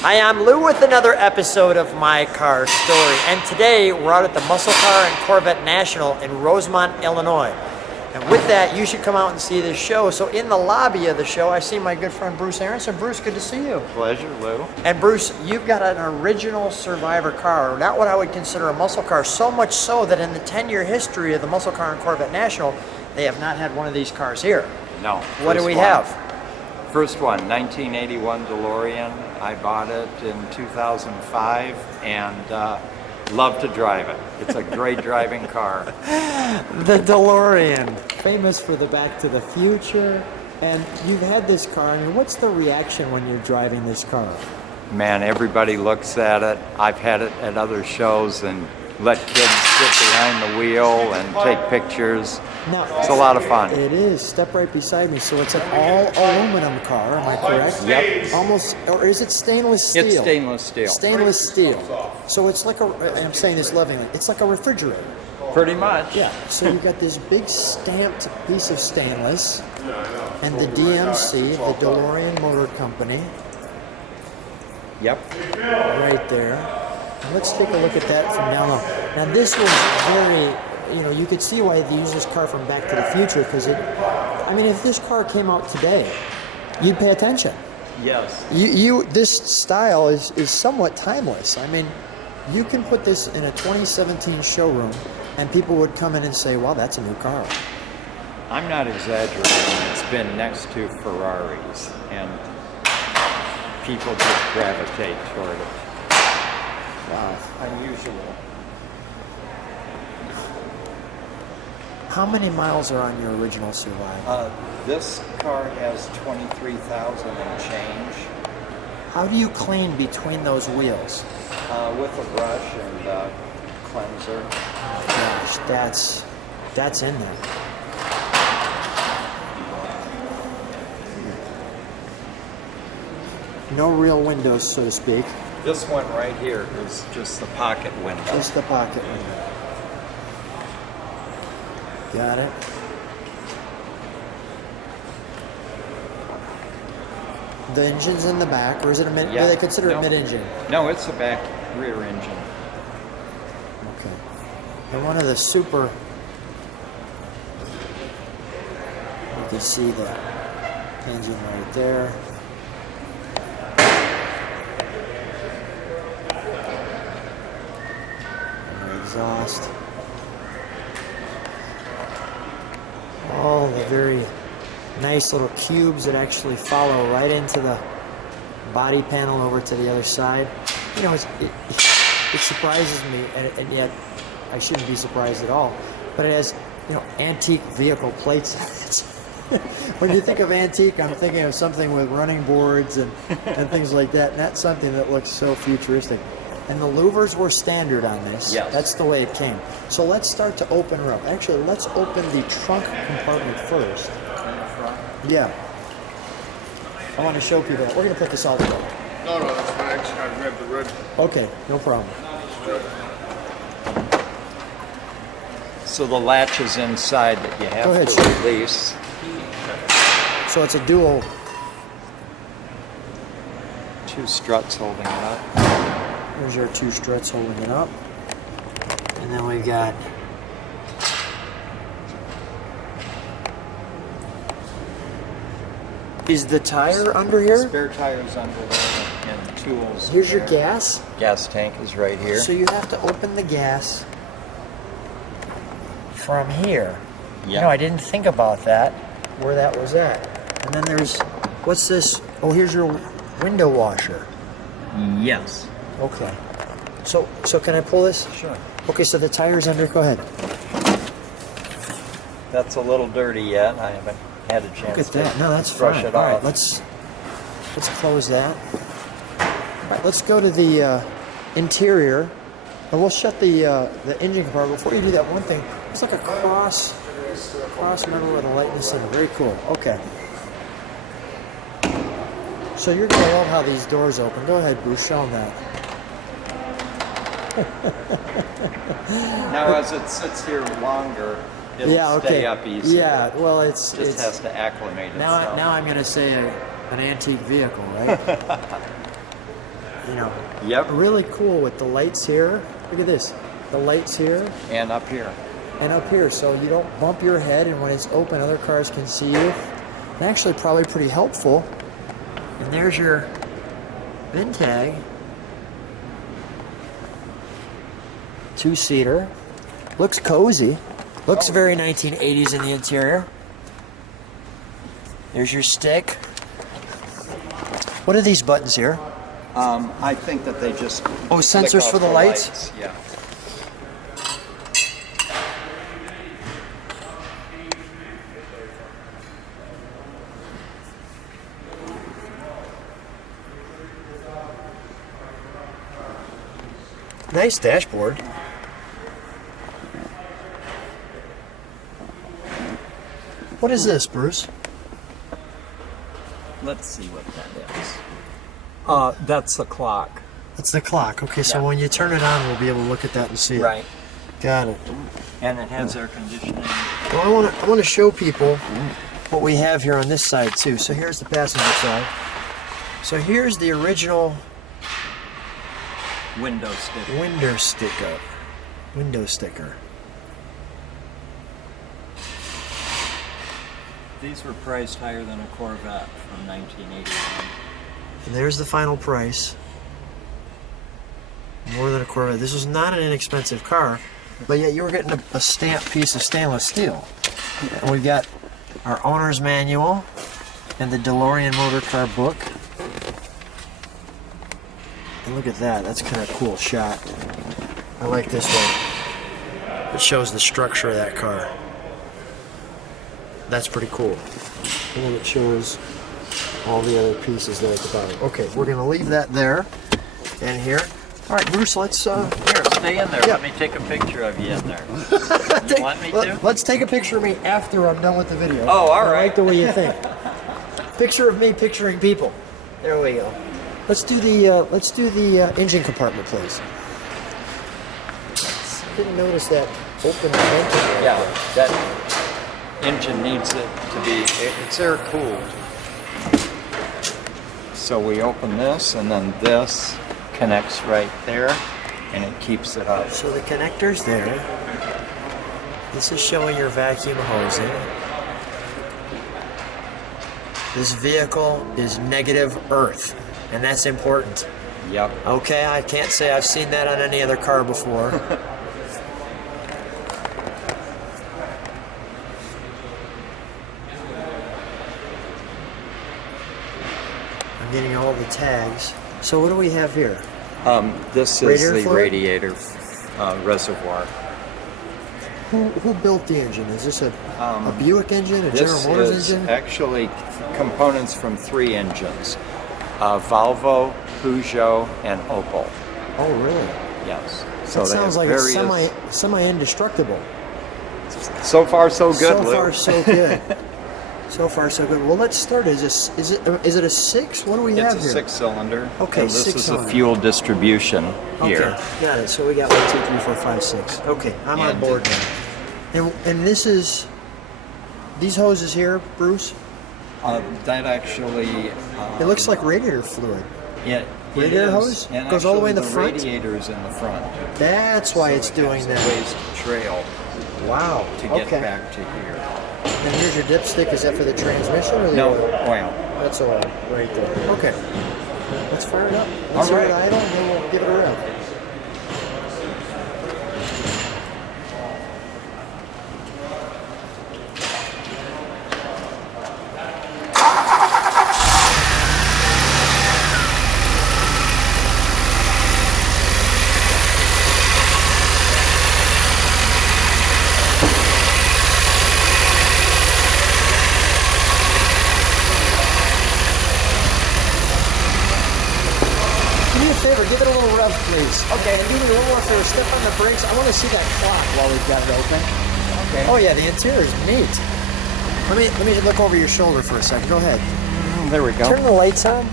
Hi, I'm Lou with another episode of My Car Story, and today we're out at the Muscle Car and Corvette National in Rosemont, Illinois. And with that, you should come out and see this show. So in the lobby of the show, I see my good friend Bruce Arenson. Bruce, good to see you. Pleasure, Lou. And Bruce, you've got an original Survivor car, not what I would consider a muscle car, so much so that in the 10-year history of the Muscle Car and Corvette National, they have not had one of these cars here. No. What do we have? First one, 1981 DeLorean. I bought it in 2005 and love to drive it. It's a great driving car. The DeLorean, famous for the Back to the Future. And you've had this car. I mean, what's the reaction when you're driving this car? Man, everybody looks at it. I've had it at other shows and let kids sit behind the wheel and take pictures. Now, it's a lot of fun. It is. Step right beside me. So it's an all aluminum car, am I correct? Yep. Almost, or is it stainless steel? It's stainless steel. Stainless steel. So it's like I'm saying this lovingly, it's like a refrigerator. Pretty much. Yeah. So you've got this big stamped piece of stainless and the DMC, the DeLorean Motor Company. Yep. Right there. Let's take a look at that from down low. Now this was very, you could see why they use this car from Back to the Future, because if this car came out today, you'd pay attention. Yes. This style is somewhat timeless. I mean, you can put this in a 2017 showroom and people would come in and say, wow, that's a new car. I'm not exaggerating. It's been next to Ferraris and people just gravitate toward it. Wow. Unusual. How many miles are on your original Survivor? This car has 23,000 and change. How do you clean between those wheels? With a brush and cleanser. Oh, gosh, that's in there. No real windows, so to speak. This one right here is just the pocket window. Just the pocket window. Got it. The engine's in the back, or is it a mid? Yeah. Do they consider it mid-engine? No, it's a back rear engine. Okay. And one of the super. You can see the engine right there. Exhaust. All the very nice little cubes that actually follow right into the body panel over to the other side. It surprises me, and yet I shouldn't be surprised at all. But it has, antique vehicle plates. When you think of antique, I'm thinking of something with running boards and things like that. And that's something that looks so futuristic. And the louvers were standard on this. Yes. That's the way it came. So let's start to open her up. Actually, let's open the trunk compartment first. Yeah. I want to show people that. We're going to put this all together. No, that's fine. I just gotta grab the red. Okay, no problem. So the latch is inside that you Go ahead, have sir. to release. So it's a dual. Two struts holding it up. There's our two struts holding it up. And then we've got is the tire under here? Spare tires under there and tools. Here's your there. gas. Gas tank is right here. So you have to open the gas from here. Yeah. I didn't think about that, where that was at. And then there's, what's this? Oh, here's your window washer. Yes. Okay. So can I pull this? Sure. Okay, so the tire's under, go ahead. That's a little dirty yet. I haven't had a chance Look at that. No, that's brush fine. it All off. right, let's close that. All right, let's go to the interior, and we'll shut the engine compartment. Before you do that, one thing, it's like a cross member with a lightning center. Very cool. Okay. So you're gonna love how these doors open. Go ahead, Bruce. Show them that. Now, as it sits here longer, it'll stay up easier. Yeah, well, it's has to acclimate itself. Now I'm going to say an antique vehicle, right? you know, Yep. really cool with the lights here. Look at this, the lights here And up here. and up here, so you don't bump your head, and when it's open, other cars can see you. And actually, probably pretty helpful. And there's your VIN tag. 2-seater. Looks cozy. Looks very 1980s in the interior. There's your stick. What are these buttons here? I think that they just. Oh, sensors flick off for the lights? Yeah. Nice dashboard. What is this, Bruce? Let's see what that is. That's the clock. It's the clock. Okay, so Yeah. when you turn it on, we'll be able to look at that and see it. Right. Got it. And it has air conditioning. Well, I want to show people what we have here on this side too. So here's the passenger side. So here's the original Window sticker. window sticker. These were priced higher than a Corvette from 1981. And there's the final price. More than a Corvette. This was not an inexpensive car, but yet you were getting a stamped piece of stainless steel. And we've got our owner's manual and the DeLorean motor car book. And look at that. That's kind of a cool shot. I like this one. It shows the structure of that car. That's pretty cool. And then it shows all the other pieces there at the bottom. Okay, we're going to leave that there and here. All right, Bruce, let's... Here, stay in there. Yeah. Let me take a picture of you in there. You want me to? Let's take a picture of me after I'm done with the video. Oh, all I right. like the way you think. Picture of me picturing people. There we go. Let's do the engine compartment, please. Didn't notice that open vent. Yeah, that engine needs it to be, it's air cooled. So we open this and then this connects right there and it keeps it up. So the connector's there. This is showing your vacuum hosing. This vehicle is negative earth, and that's important. Yep. Okay, I can't say I've seen that on any other car before. I'm getting all the tags. So what do we have here? This is Radiator the fluid? radiator reservoir. Who built the engine? Is this a Buick engine, a General This Motors is engine? actually components from 3 engines. Volvo, Peugeot, and Opel. Oh, really? Yes. So That they sounds have like it's various. semi-indestructible. So far, so good, So Lou. far, so good. So far, so good. Well, let's start. Is it a 6? What do we It's have a here? 6-cylinder. Okay, and this is a 6-cylinder. fuel distribution here. Okay, got it. So we got 1, 2, 3, 4, 5, 6. Okay, I'm on And- board now. And this is these hoses here, Bruce. That actually. It looks like radiator fluid. It Radiator is, hose? and Goes all the way in the actually front? Radiator's in the front. That's why So it's it doing has a that. ways to trail Wow. to get Okay. back to here. And here's your dipstick. Is that for the transmission or the No oil? oil. That's oil right there. Okay. Let's fire it up. Let's All hear it right. idle, and then we'll give it a rev. Do me a favor, give it a little rev, please. Okay, and do me a little more favor. Step on the brakes. I want to see that clock while we've got it open. Okay. Oh yeah, the interior is neat. Let me look over your shoulder for a second. Go ahead. There we go. Turn the lights on.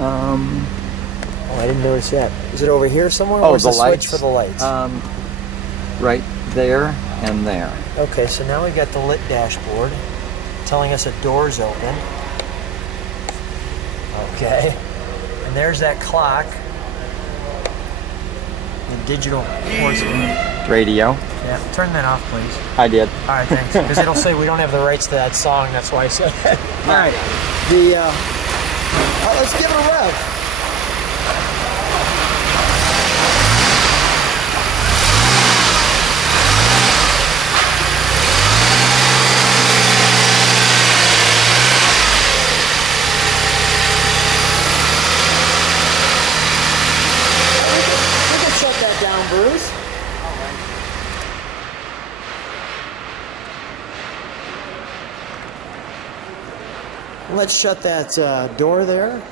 Oh, I didn't notice that. Is it over here somewhere? Oh, Where's the the lights. switch for the lights? Right there and there. Okay, so now we've got the lit dashboard telling us a door's open. Okay. And there's that clock. The digital horsepower. Radio. Yeah, turn that off, please. I did. All right, thanks. Because it'll say we don't have the rights to that song. That's why I said that. All right. Let's give it a rev. We can shut that down, Bruce. Let's shut that door there,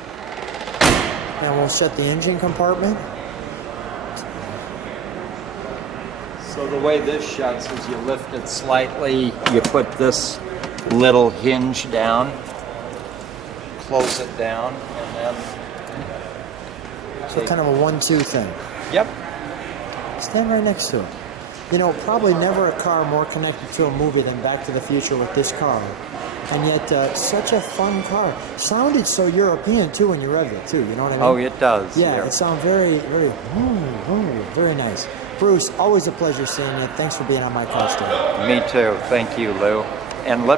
and we'll shut the engine compartment. So the way this shuts is you lift it slightly, you put this little hinge down, close it down, and then... So kind of a 1-2 thing. Yep. Stand right next to it. You know, probably never a car more connected to a movie than Back to the Future with this car. And yet, such a fun car. Sounded so European, too, when you revved it, too. You know what I mean? Oh, it does. Yeah, it sounds very, very, very nice. Bruce, always a pleasure seeing you. Thanks for being on my car today. Me too. Thank you, Lou. And let me